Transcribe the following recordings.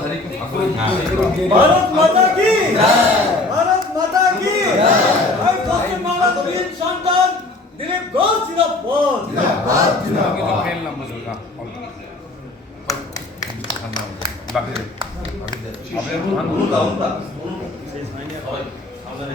ধারী কি ঠাকুর ভারত মাতা কি ভারত মাতা কি আমি পশ্চিম বাংলার বীর সন্তান দিলীপ ঘোষ জিন্দাবাদ জিন্দাবাদ জিন্দাবাদ ফেল নাম্বার জোড়া লাগে আপনি অনুরোধ আওতা শেষ হয়নি সবাই সাবধানে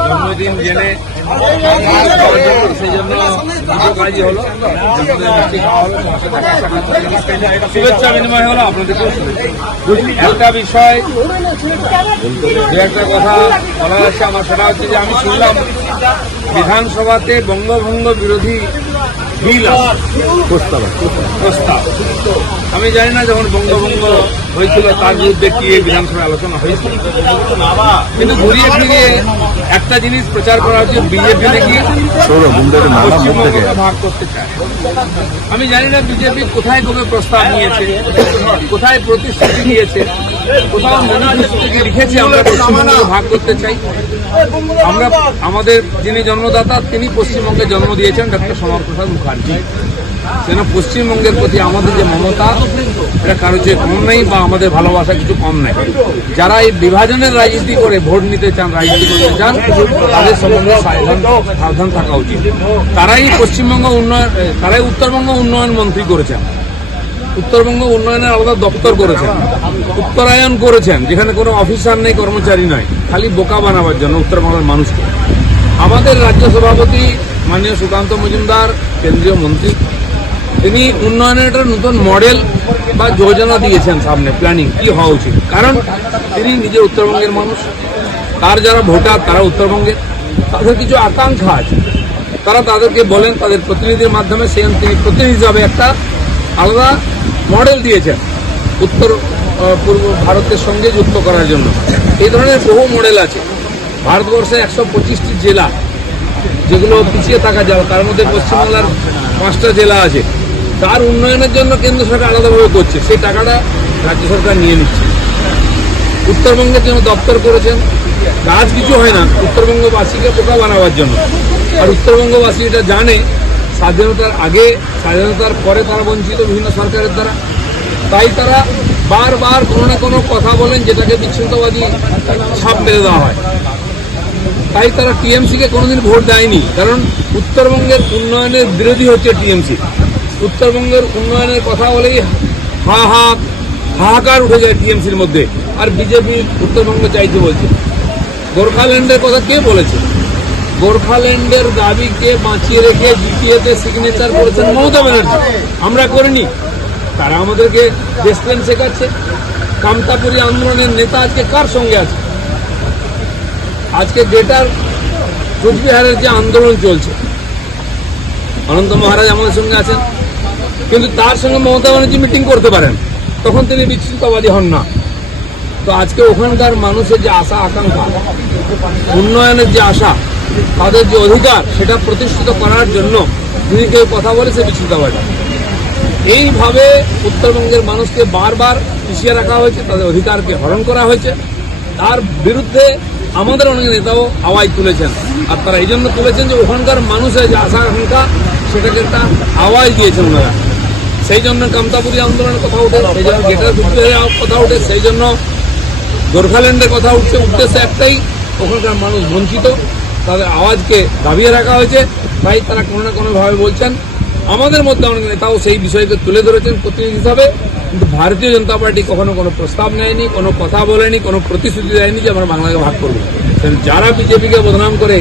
জন্মদিন জেনে। শুভেচ্ছা বিনিময় হলো শুভেচ্ছা একটা বিষয় একটা কথা বলা যাচ্ছে আমার সেটা হচ্ছে যে আমি শুনলাম বিধানসভাতে বঙ্গভঙ্গ বিরোধী আমি জানি না যখন বঙ্গভঙ্গ হয়েছিল তার বিরুদ্ধে কি বিধানসভায় আলোচনা হয়েছিল কিন্তু ঘুরিয়ে ফিরিয়ে একটা জিনিস প্রচার করা হচ্ছে বিজেপি নাকি পশ্চিমবঙ্গকে ভাগ করতে চায়। আমি জানি না বিজেপি কোথায় কবে প্রস্তাব নিয়েছে কোথায় প্রতিশ্রুতি দিয়েছে কোথাও লিখেছে আমরা পশ্চিমবঙ্গকে ভাগ করতে চাই। আমরা আমাদের যিনি জন্মদাতা তিনি পশ্চিমবঙ্গে জন্ম দিয়েছেন ডক্টর শ্যামাপ্রসাদ মুখার্জি। যেন পশ্চিমবঙ্গের প্রতি আমাদের যে মমতা এটা কারও চেয়ে কম নেই বা আমাদের ভালোবাসা কিছু কম নেই। যারা এই বিভাজনের রাজনীতি করে ভোট নিতে চান রাজনীতি করতে চান তাদের সম্বন্ধে সাবধান থাকা উচিত। তারাই পশ্চিমবঙ্গ উন্নয়ন তারাই উত্তরবঙ্গ উন্নয়ন মন্ত্রী করেছেন। উত্তরবঙ্গ উন্নয়নের আলাদা দপ্তর করেছেন, উত্তরায়ণ করেছেন, যেখানে কোনো অফিসার নেই, কর্মচারী নাই, খালি বোকা বানাবার জন্য উত্তরবঙ্গের মানুষকে। আমাদের রাজ্য সভাপতি মাননীয় সুকান্ত মজুমদার, কেন্দ্রীয় মন্ত্রী, তিনি উন্নয়নের একটা নতুন মডেল বা যোজনা দিয়েছেন সামনে প্ল্যানিং কি হওয়া উচিত? কারণ তিনি নিজে উত্তরবঙ্গের মানুষ, তার যারা ভোটার, তারা উত্তরবঙ্গের তাদের কিছু আকাঙ্ক্ষা আছে। তারা তাদেরকে বলেন, তাদের প্রতিনিধির মাধ্যমে, সেই তিনি প্রতিনিধি হিসাবে একটা আলাদা মডেল দিয়েছেন উত্তর পূর্ব ভারতের সঙ্গে যুক্ত করার জন্য। এই ধরনের বহু মডেল আছে। ভারতবর্ষে একশো পঁচিশটি জেলা, যেগুলো পিছিয়ে থাকা যাবে, তার মধ্যে পশ্চিমবাংলার পাঁচটা জেলা আছে। তার উন্নয়নের জন্য কেন্দ্র সরকার আলাদাভাবে করছে, সেই টাকাটা রাজ্য সরকার নিয়ে নিচ্ছে। উত্তরবঙ্গের জন্য দপ্তর করেছেন কাজ কিছু হয় না, উত্তরবঙ্গবাসীকে বোকা বানাবার জন্য। আর উত্তরবঙ্গবাসী এটা জানে স্বাধীনতার আগে, স্বাধীনতার পরে তারা বঞ্চিত বিভিন্ন সরকারের দ্বারা। তাই তারা বারবার কোনো না কোনো কথা বলেন যেটাকে বিচ্ছিন্নতাবাদী ছাপ মেরে দেওয়া হয়। তাই তারা টিএমসিকে কোনোদিন ভোট দেয়নি। কারণ উত্তরবঙ্গের উন্নয়নের বিরোধী হচ্ছে টিএমসি। উত্তরবঙ্গের উন্নয়নের কথা বলেই হা হা হাহাকার উঠে যায় টিএমসির মধ্যে। আর বিজেপি উত্তরবঙ্গ চাইতে বলছে। গোর্খাল্যান্ডের কথা কে বলেছে? গোর্খাল্যান্ডের দাবিকে বাঁচিয়ে রেখে জিটিএতে সিগনেচার করেছেন মমতা ব্যানার্জি। আমরা করিনি। তারা আমাদেরকে দেশপ্রেম শেখাচ্ছে। কামতাপুরী আন্দোলনের নেতা আজকে কার সঙ্গে আছে? আজকে গ্রেটার কোচবিহারের যে আন্দোলন চলছে, অনন্ত মহারাজ আমাদের সঙ্গে আছেন। কিন্তু তার সঙ্গে মমতা ব্যানার্জি মিটিং করতে পারেন। তখন তিনি বিচ্ছিন্নতাবাদী হন না। তো আজকে ওখানকার মানুষের যে আশা, আকাঙ্ক্ষা, উন্নয়নের যে আশা, তাদের যে অধিকার, সেটা প্রতিষ্ঠিত করার জন্য যদি কেউ কথা বলে, সে বিচ্ছিন্নতাবাদী এইভাবে উত্তরবঙ্গের মানুষকে বারবার পিছিয়ে রাখা হয়েছে, তাদের অধিকারকে হরণ করা হয়েছে। তার বিরুদ্ধে আমাদের অনেক নেতাও আওয়াজ তুলেছেন। আর তারা এই জন্য তুলেছেন যে ওখানকার মানুষের যে আশা, আকাঙ্ক্ষা, সেটাকে একটা আওয়াজ দিয়েছেন ওনারা। সেই জন্য কামতাপুরি আন্দোলনের কথা উঠে, সেই জন্য গেটার কথা উঠে, সেই জন্য গোর্খাল্যান্ডের কথা উঠছে, উদ্দেশ্য একটাই, ওখানকার মানুষ বঞ্চিত। তাদের আওয়াজকে দাবিয়ে রাখা হয়েছে। তাই তারা কোনো না কোনোভাবে বলছেন, আমাদের মধ্যে অনেক নেতাও সেই বিষয়কে তুলে ধরেছেন প্রতিনিধি হিসাবে, কিন্তু ভারতীয় জনতা পার্টি কখনো কোনো প্রস্তাব নেয়নি, কোনো কথা বলেনি, কোনো প্রতিশ্রুতি দেয়নি যে আমরা বাংলাকে ভাগ করব। যারা বিজেপিকে বদনাম করে